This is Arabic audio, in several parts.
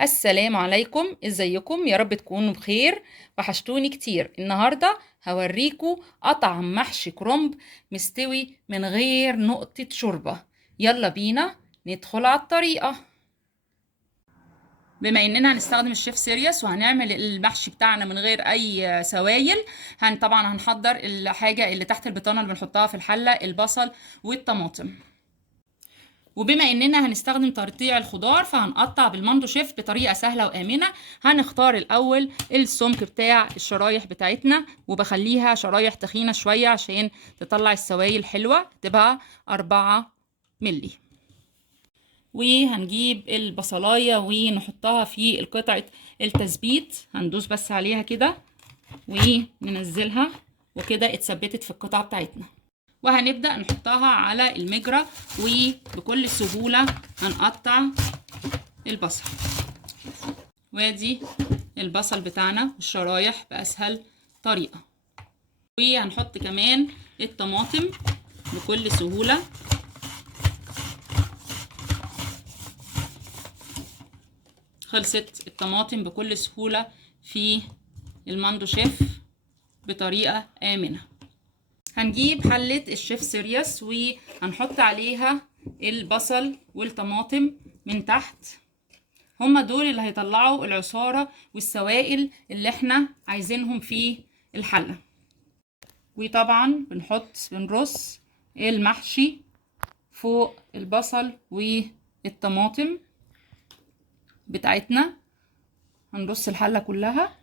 السلام عليكم، ازيكم؟ يا رب تكونوا بخير. وحشتوني كتير. النهاردة هوريكم أطعم محشي كرنب مستوي من غير نقطة شوربة. يلا بينا ندخل على الطريقة. بما اننا هنستخدم الشيف سيريس وهنعمل المحشي بتاعنا من غير اي سوائل، طبعا هنحضر الحاجة اللي تحت البطانة اللي بنحطها في الحلة، البصل والطماطم. وبما اننا هنستخدم تقطيع الخضار فهنقطع بالماندو شيف بطريقه سهله وامنه. هنختار الاول السمك بتاع الشرايح بتاعتنا، وبخليها شرايح تخينه شويه عشان تطلع السوائل حلوه، تبقى 4 ملي. وهنجيب البصلايه ونحطها في القطعه التثبيت، هندوس بس عليها كده وننزلها، وكده اتثبتت في القطعه بتاعتنا. وهنبدأ نحطها على المجرى، وبكل سهولة هنقطع البصل. وادي البصل بتاعنا والشرايح بأسهل طريقة. وهنحط كمان الطماطم بكل سهولة. خلصت الطماطم بكل سهولة في الماندو شيف بطريقة آمنة. هنجيب حلة الشيف سيريس وهنحط عليها البصل والطماطم من تحت. هما دول اللي هيطلعوا العصارة والسوائل اللي احنا عايزينهم في الحلة. وطبعا بنرص المحشي فوق البصل والطماطم بتاعتنا. هنرص الحلة كلها.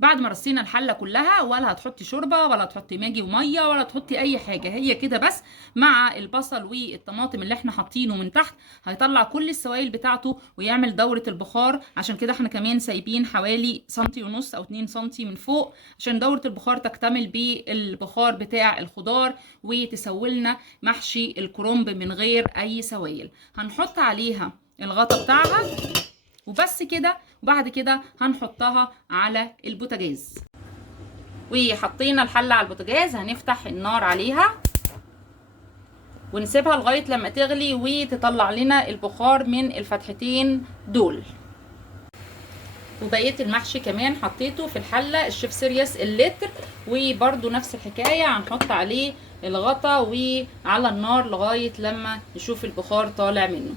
بعد ما رصينا الحله كلها، ولا هتحطي شوربه ولا هتحطي ماجي وميه ولا تحطي اي حاجه، هي كده بس مع البصل والطماطم اللي احنا حاطينه من تحت هيطلع كل السوائل بتاعته ويعمل دوره البخار. عشان كده احنا كمان سايبين حوالي سنتي ونص او 2 سنتي من فوق عشان دوره البخار تكتمل بالبخار بتاع الخضار وتسوي لنا محشي الكرنب من غير اي سوائل. هنحط عليها الغطا بتاعها وبس كده، وبعد كده هنحطها على البوتاجاز. وحطينا الحله على البوتاجاز، هنفتح النار عليها ونسيبها لغايه لما تغلي وتطلع لنا البخار من الفتحتين دول. وبقيه المحشي كمان حطيته في الحله الشيف سيريس اللتر، وبرده نفس الحكايه هنحط عليه الغطا وعلى النار لغايه لما نشوف البخار طالع منه.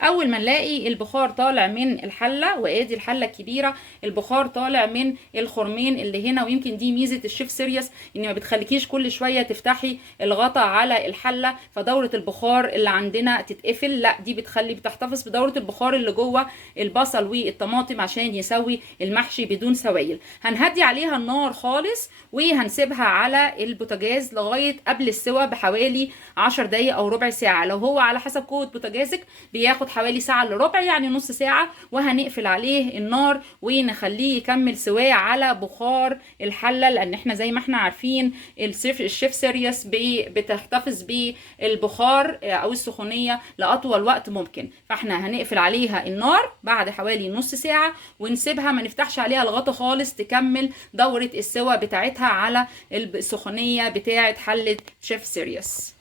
اول ما نلاقي البخار طالع من الحله، وادي الحله الكبيره البخار طالع من الخرمين اللي هنا، ويمكن دي ميزه الشيف سيريس ان ما بتخليكيش كل شويه تفتحي الغطا على الحله فدوره البخار اللي عندنا تتقفل، لا دي بتحتفظ بدوره البخار اللي جوه البصل والطماطم عشان يسوي المحشي بدون سوائل. هنهدي عليها النار خالص وهنسيبها على البوتاجاز لغايه قبل السوا بحوالي 10 دقايق او ربع ساعه. لو هو على حسب قوه بوتاجازك بياخد حوالي ساعة الا ربع، يعني نص ساعة. وهنقفل عليه النار ونخليه يكمل سواه على بخار الحلة، لان احنا زي ما احنا عارفين الشيف سيريس بتحتفظ بالبخار او السخونية لأطول وقت ممكن. فاحنا هنقفل عليها النار بعد حوالي نص ساعة ونسيبها، ما نفتحش عليها الغطا خالص، تكمل دورة السوا بتاعتها على السخونية بتاعت حلة شيف سيريس.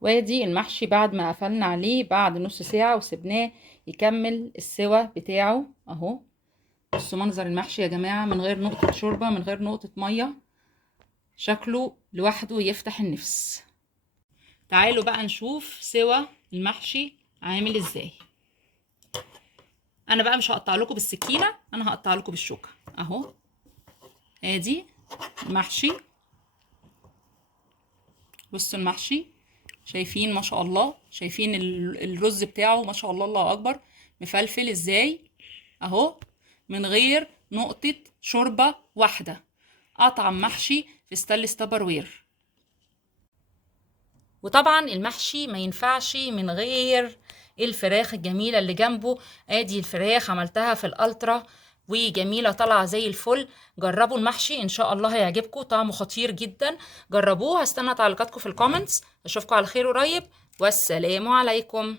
وادي المحشي بعد ما قفلنا عليه بعد نص ساعة وسبناه يكمل السوا بتاعه اهو. بصوا منظر المحشي يا جماعة، من غير نقطة شوربة من غير نقطة مية، شكله لوحده يفتح النفس. تعالوا بقى نشوف سوا المحشي عامل ازاي. انا بقى مش هقطع لكم بالسكينة، انا هقطع لكم بالشوكة اهو. ادي المحشي، بصوا المحشي، شايفين ما شاء الله، شايفين الرز بتاعه ما شاء الله الله اكبر مفلفل ازاي اهو، من غير نقطة شوربة واحدة. اطعم محشي في ستانلس تابروير. وطبعا المحشي ما ينفعش من غير الفراخ الجميلة اللي جنبه. ادي الفراخ عملتها في الالترا وجميلة طالعة زي الفل. جربوا المحشي ان شاء الله هيعجبكم، طعمه خطير جدا. جربوه. هستنى تعليقاتكم في الكومنتس. اشوفكم على خير قريب، والسلام عليكم.